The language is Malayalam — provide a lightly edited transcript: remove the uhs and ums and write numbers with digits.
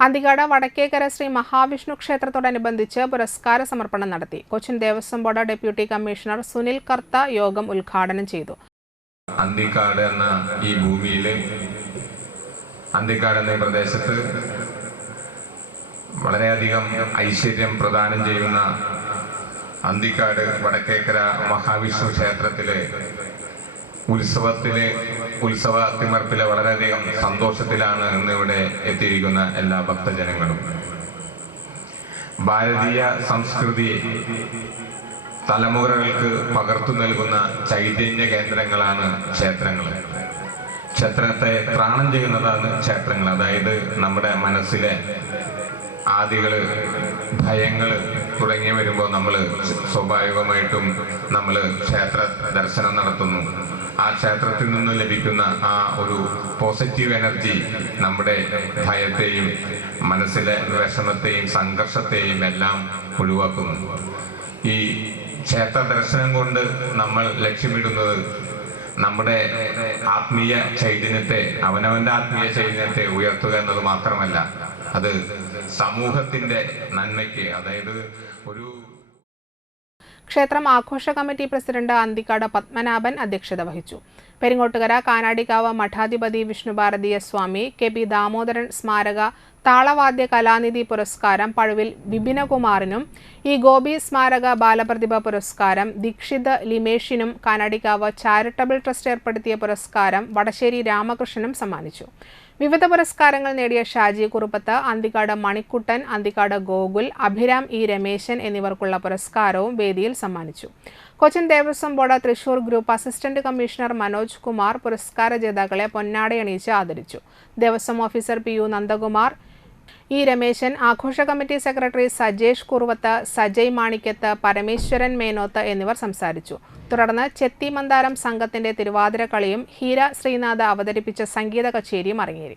അന്തിക്കാട് വടക്കേക്കര ശ്രീ മഹാവിഷ്ണു ക്ഷേത്രത്തോടനുബന്ധിച്ച് പുരസ്കാര സമർപ്പണം നടത്തി. Cochin Devaswom board deputy commissioner Sunil Kartha യോഗം ഉദ്ഘാടനം ചെയ്തു. അന്തിക്കാട് എന്ന ഈ ഭൂമിയിലെ അന്തിക്കാട് എന്ന പ്രദേശത്ത് വളരെയധികം ഐശ്വര്യം പ്രദാനം ചെയ്യുന്ന അന്തിക്കാട് വടക്കേക്കര മഹാവിഷ്ണു ക്ഷേത്രത്തിലെ ഉത്സവ തിമർപ്പിലെ വളരെയധികം സന്തോഷത്തിലാണ് ഇന്നിവിടെ എത്തിയിരിക്കുന്ന എല്ലാ ഭക്തജനങ്ങളും. ഭാരതീയ സംസ്കൃതിയെ തലമുറകൾക്ക് പകർന്നു നൽകുന്ന ചൈതന്യ കേന്ദ്രങ്ങളാണ് ക്ഷേത്രങ്ങൾ. ക്ഷേത്രത്തെ ത്രാണം ചെയ്യുന്നതാണ് ക്ഷേത്രങ്ങൾ. അതായത് നമ്മുടെ മനസ്സിലെ ആദികള്, ഭയങ്ങള് തുടങ്ങി വരുമ്പോൾ നമ്മൾ സ്വാഭാവികമായിട്ടും നമ്മൾ ക്ഷേത്ര ദർശനം നടത്തുന്നു. ആ ക്ഷേത്രത്തിൽ നിന്നും ലഭിക്കുന്ന ആ ഒരു പോസിറ്റീവ് എനർജി നമ്മുടെ ഭയത്തെയും മനസ്സിലെ വിഷമത്തെയും സംഘർഷത്തെയും എല്ലാം ഒഴിവാക്കുന്നു. ഈ ക്ഷേത്ര ദർശനം കൊണ്ട് നമ്മൾ ലക്ഷ്യമിടുന്നത് നമ്മുടെ ആത്മീയ ചൈതന്യത്തെ, അവനവന്റെ ആത്മീയ ചൈതന്യത്തെ ഉയർത്തുക എന്നത് മാത്രമല്ല, അത് സമൂഹത്തിന്റെ നന്മയ്ക്ക്, അതായത് ഒരു ക്ഷേത്രം ആഘോഷ കമ്മിറ്റി പ്രസിഡന്റ് അന്തിക്കാട് പത്മനാഭൻ അധ്യക്ഷത വഹിച്ചു. പെരിങ്ങോട്ടുകര കാനാടിക്കാവ് മഠാധിപതി വിഷ്ണുഭാരതീയ സ്വാമി കെ.പി. ദാമോദരൻ സ്മാരക താളവാദ്യ കലാനിധി പുരസ്കാരം പഴുവിൽ വിപിനകുമാറിനും ഇ. ഗോപി സ്മാരക ബാലപ്രതിഭ പുരസ്കാരം ദീക്ഷിത് ലിമേഷിനും കാനാടിക്കാവ് ചാരിറ്റബിൾ ട്രസ്റ്റ് ഏർപ്പെടുത്തിയ പുരസ്കാരം വടശ്ശേരി രാമകൃഷ്ണനും സമ്മാനിച്ചു. വിവിധ പുരസ്കാരങ്ങൾ നേടിയ ഷാജി കുറുപ്പത്ത്, അന്തിക്കാട് മണിക്കുട്ടൻ, അന്തിക്കാട് ഗോകുൽ, അഭിരാം ഇ. രമേശൻ എന്നിവർക്കുള്ള പുരസ്കാരവും വേദിയിൽ സമ്മാനിച്ചു. Cochin Devaswom board Thrissur group assistant commissioner Manoj Kumar പുരസ്കാര ജേതാക്കളെ പൊന്നാടയണിയിച്ച് ആദരിച്ചു. Devaswom officer P. U. Nandakumar, E. Rameshan, ആഘോഷ കമ്മിറ്റി സെക്രട്ടറി സജേഷ് കുറുവത്ത്, സജയ് മാണിക്കത്ത്, പരമേശ്വരൻ മേനോത്ത് എന്നിവർ സംസാരിച്ചു. തുടർന്ന് ചെത്തി മന്ദാരം സംഘത്തിന്റെ തിരുവാതിര കളിയും ഹീര ശ്രീനാഥ് അവതരിപ്പിച്ച സംഗീത കച്ചേരിയും അരങ്ങേറി.